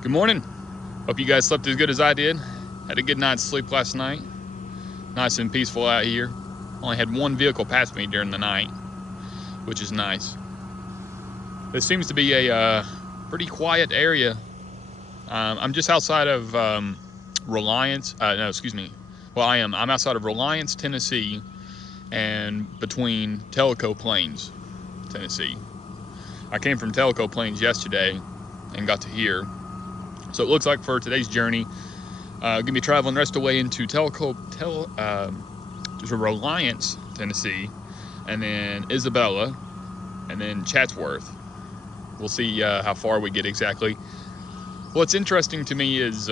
Good morning. Hope you guys slept as good as I did. Had a good night's sleep last night. Nice and peaceful out here. Only had one vehicle pass me during the night, which is nice. This seems to be a pretty quiet area. I'm just outside of Reliance. No, excuse me. Well, I'm outside of Reliance, Tennessee, and between Tellico Plains, Tennessee. I came from Tellico Plains yesterday and got to here. So it looks like for today's journey, gonna be traveling the rest of the way into Reliance, Tennessee, and then Isabella, and then Chatsworth. We'll see how far we get exactly. What's interesting to me is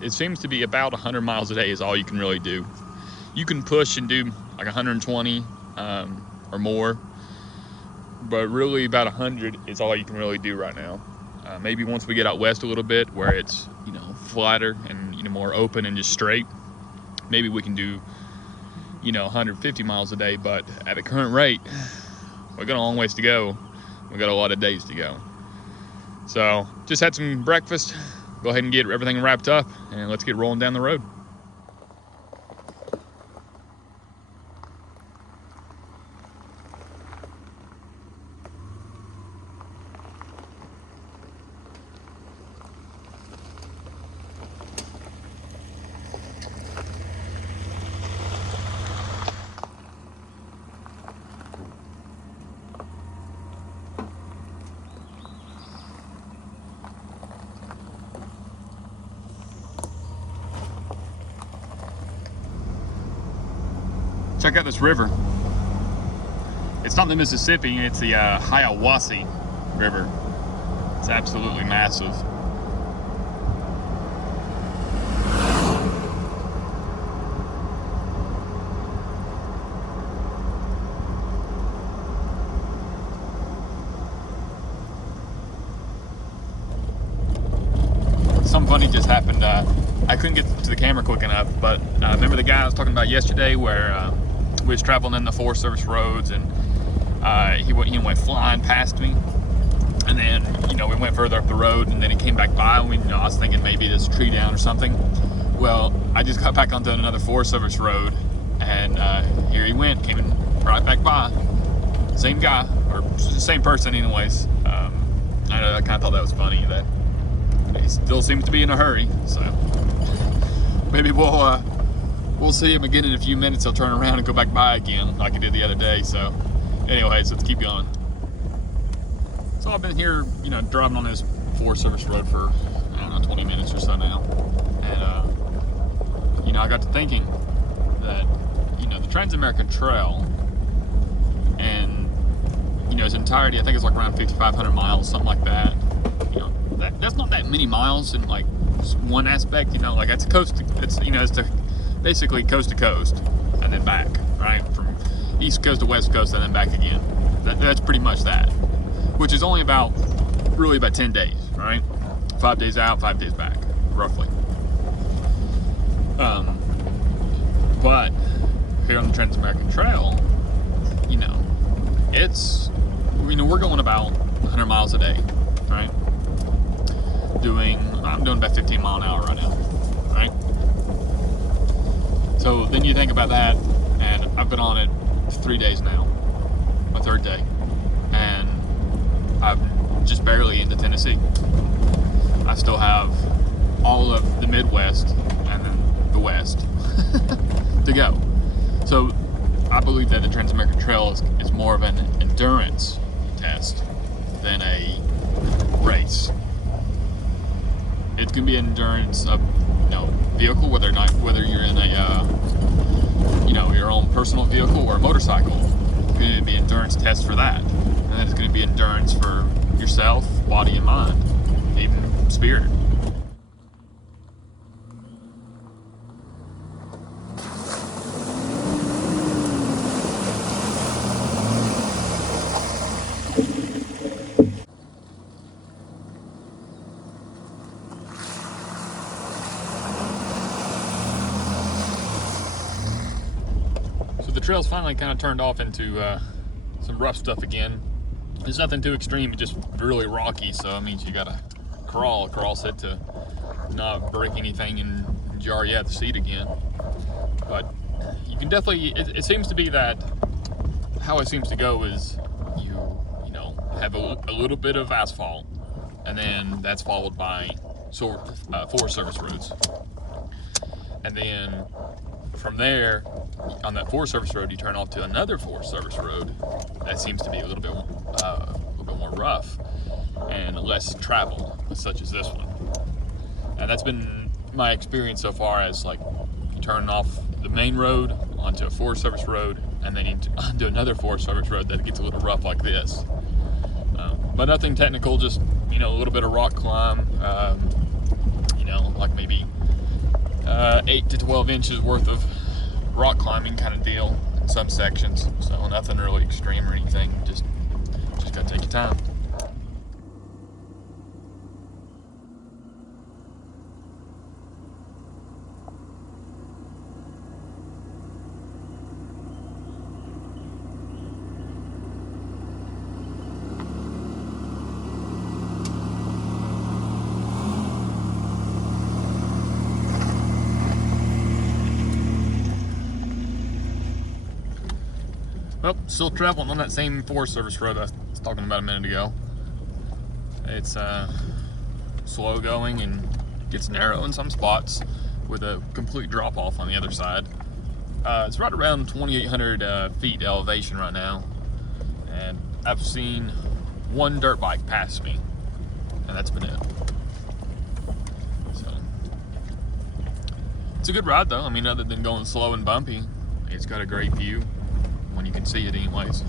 it seems to be about 100 miles a day is all you can really do. You can push and do like 120 or more, but really about 100 is all you can really do right now. Maybe once we get out west a little bit where it's, flatter and, more open and just straight, maybe we can do, 150 miles a day. But at the current rate, we got a long ways to go. We got a lot of days to go. So just had some breakfast. Go ahead and get everything wrapped up and let's get rolling down the road. Check out this river. It's not the Mississippi, it's the Hiawassee River. It's absolutely massive. Something funny just happened. I couldn't get to the camera quick enough, but remember the guy I was talking about yesterday where we was traveling in the Forest Service roads and he went flying past me, and then we went further up the road and then he came back by and I was thinking maybe this tree down or something. Well, I just got back onto another Forest Service road and here he went, came right back by. Same guy, or same person anyways. I kind of thought that was funny that he still seems to be in a hurry, so maybe we'll see him again in a few minutes. He'll turn around and go back by again like he did the other day. So anyways, let's keep going. So I've been here, driving on this Forest Service road for, 20 minutes or so now. And, I got to thinking that, the Trans-American Trail and, its entirety, I think it's like around 5,500 miles, something like that. That's not that many miles in like one aspect, like it's basically coast to coast and then back, right? From east coast to west coast and then back again. That's pretty much that, which is only about 10 days, right? 5 days out, 5 days back, roughly. But here on the Trans-American Trail, we're going about 100 miles a day, right? I'm doing about 15 mile an hour right now, right? So then you think about that, and I've been on it 3 days now, my third day, and I'm just barely into Tennessee. I still have all of the Midwest and then the West to go. So I believe that the Trans-American Trail is more of an endurance test than a race. It's gonna be an endurance of, vehicle, whether you're in a, your own personal vehicle or a motorcycle. It's gonna be an endurance test for that, and then it's gonna be endurance for yourself, body and mind, even spirit. The trail's finally kind of turned off into some rough stuff again. There's nothing too extreme, it's just really rocky, so it means you gotta crawl across it to not break anything and jar you at the seat again. But you can definitely, it seems to be that how it seems to go is you know, have a little bit of asphalt, and then that's followed by Forest Service roads. And then from there, on that Forest Service road, you turn off to another Forest Service road that seems to be a little bit more rough and less traveled, such as this one. And that's been my experience so far, as like you turn off the main road onto a Forest Service road, and then onto another Forest Service road that gets a little rough like this. But nothing technical, just, you know, a little bit of rock climb, you know, like maybe 8 to 12 inches worth of rock climbing kind of deal in some sections. So nothing really extreme or anything, just gotta take your time. Well, still traveling on that same Forest Service road I was talking about a minute ago. It's slow going and gets narrow in some spots with a complete drop off on the other side. It's right around 2,800 feet elevation right now, and I've seen one dirt bike pass me, and that's been it. So it's a good ride though. I mean, other than going slow and bumpy, it's got a great view when you can see it anyways.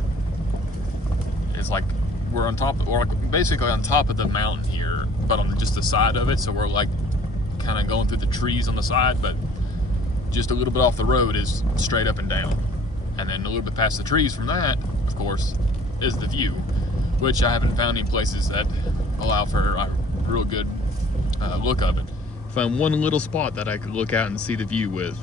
It's like we're on top, or like basically on top of the mountain here, but on just the side of it, so we're like kind of going through the trees on the side, but just a little bit off the road is straight up and down. And then a little bit past the trees from that, of course, is the view, which I haven't found any places that allow for a real good look of it. Found one little spot that I could look out and see the view with.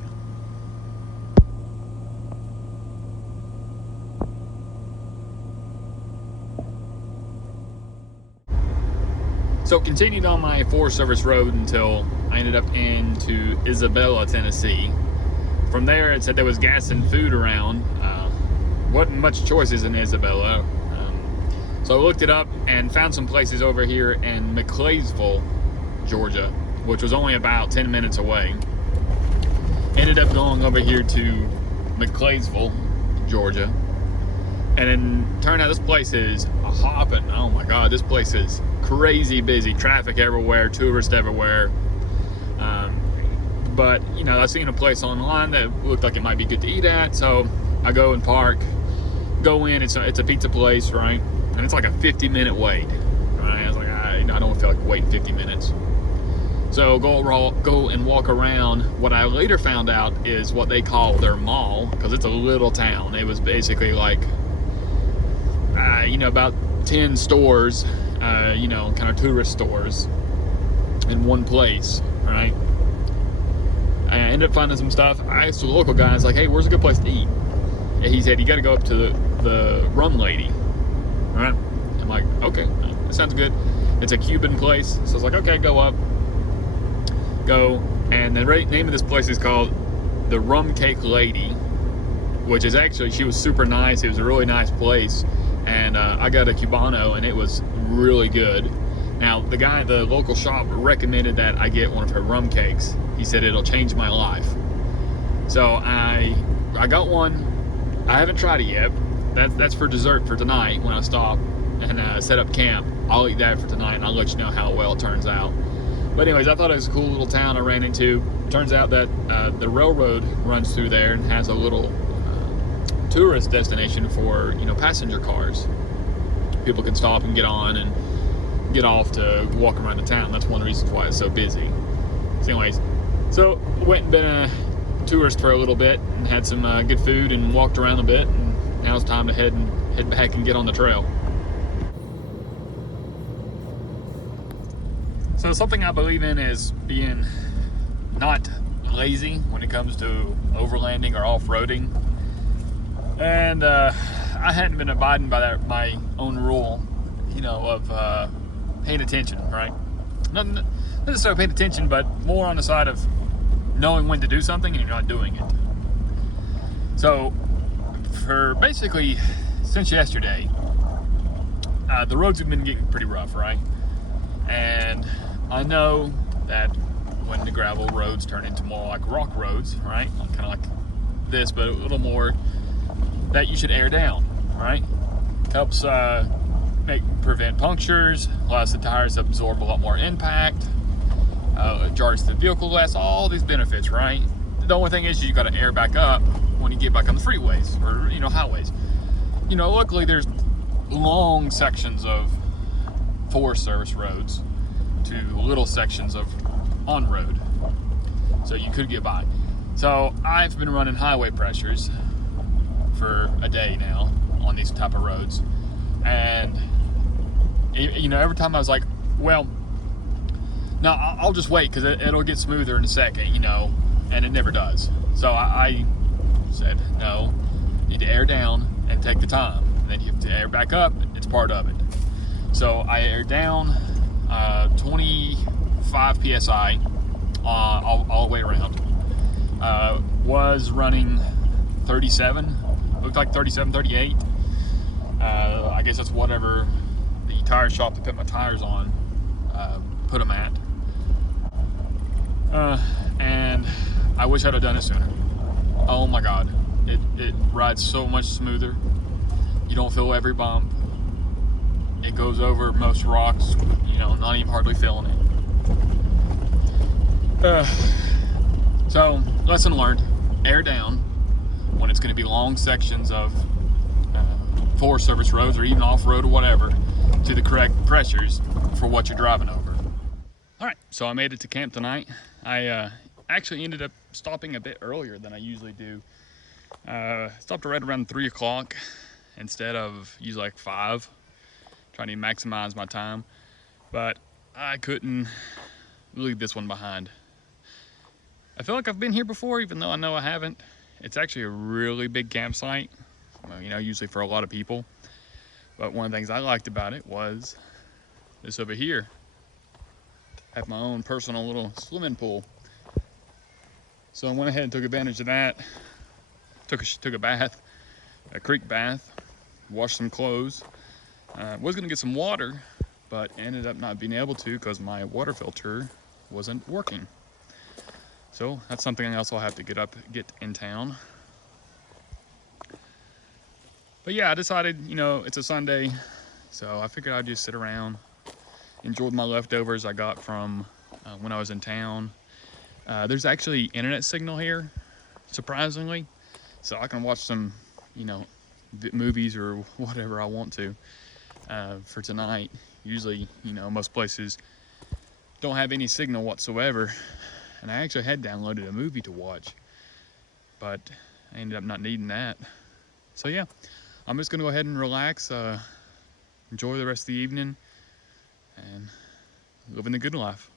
So continued on my Forest Service road until I ended up into Isabella, Tennessee. From there, it said there was gas and food around. Wasn't much choices in Isabella. So I looked it up and found some places over here in Mccaysville, Georgia, which was only about 10 minutes away. Ended up going over here to Mccaysville, Georgia. And then turned out this place is a hopping. Oh my God, this place is crazy busy. Traffic everywhere, tourists everywhere. But you know, I seen a place online that looked like it might be good to eat at, so I go and park. Go in. It's a pizza place, right? And it's like a 50-minute wait. Right? I was like, I don't feel like waiting 50 minutes. So go and walk around. What I later found out is what they call their mall, because it's a little town. It was basically like, you know, about 10 stores, you know, kind of tourist stores in one place, right? I ended up finding some stuff. I asked the local guy, I was like, hey, where's a good place to eat? And he said, you got to go up to the Rum Lady, all right? I'm like, okay, that sounds good. It's a Cuban place. So I was like, okay, go up. Go, and the name of this place is called the Rum Cake Lady, which is actually, she was super nice. It was a really nice place. And I got a Cubano, and it was really good. Now, the local shop recommended that I get one of her rum cakes. He said it'll change my life. So I got one. I haven't tried it yet. That's for dessert for tonight when I stop and set up camp. I'll eat that for tonight, and I'll let you know how well it turns out. But anyways, I thought it was a cool little town I ran into. Turns out that the railroad runs through there and has a little tourist destination for, you know, passenger cars. People can stop and get on and get off to walk around the town. That's one of the reasons why it's so busy. So anyways, so went and been a tourist for a little bit and had some good food and walked around a bit, and now it's time to head back and get on the trail. So something I believe in is being not lazy when it comes to overlanding or off-roading. And I hadn't been abiding by my own rule, you know, of paying attention, right? not necessarily paying attention, but more on the side of knowing when to do something and you're not doing it. So for basically since yesterday, the roads have been getting pretty rough, right? And I know that when the gravel roads turn into more like rock roads, right? Kind of like this, but a little more, that you should air down, right? Helps prevent punctures, allows the tires to absorb a lot more impact, jars the vehicle less, all these benefits, right? The only thing is you got to air back up when you get back on the freeways or, you know, highways. You know, luckily there's long sections of Forest Service roads to little sections of on-road, so you could get by. So I've been running highway pressures for a day now on these type of roads, and you know, every time I was like, well, no, I'll just wait because it'll get smoother in a second, you know, and it never does. So I said, no, you need to air down and take the time, and then you have to air back up. It's part of it. So I aired down 25 psi all the way around. Was running 37, looked like 37, 38. I guess that's whatever the tire shop that put my tires on put them at. And I wish I'd have done it sooner. Oh my God, it rides so much smoother. You don't feel every bump. It goes over most rocks, you know, not even hardly feeling it. So, lesson learned, air down when it's going to be long sections of Forest Service roads or even off-road or whatever to the correct pressures for what you're driving over. All right, so I made it to camp tonight. I actually ended up stopping a bit earlier than I usually do. Stopped right around 3 o'clock instead of usually like 5, trying to maximize my time, but I couldn't leave this one behind. I feel like I've been here before, even though I know I haven't. It's actually a really big campsite, well, you know, usually for a lot of people. But one of the things I liked about it was this over here. I have my own personal little swimming pool. So I went ahead and took advantage of that. Took a bath, a creek bath, washed some clothes. Was gonna get some water, but ended up not being able to because my water filter wasn't working. So that's something else I'll have to get in town. But yeah, I decided, you know, it's a Sunday, so I figured I'd just sit around, enjoy my leftovers I got from when I was in town. There's actually internet signal here, surprisingly, so I can watch some, you know, movies or whatever I want to for tonight. Usually, you know, most places don't have any signal whatsoever. And I actually had downloaded a movie to watch, but I ended up not needing that. So yeah, I'm just gonna go ahead and relax, enjoy the rest of the evening, and living the good life.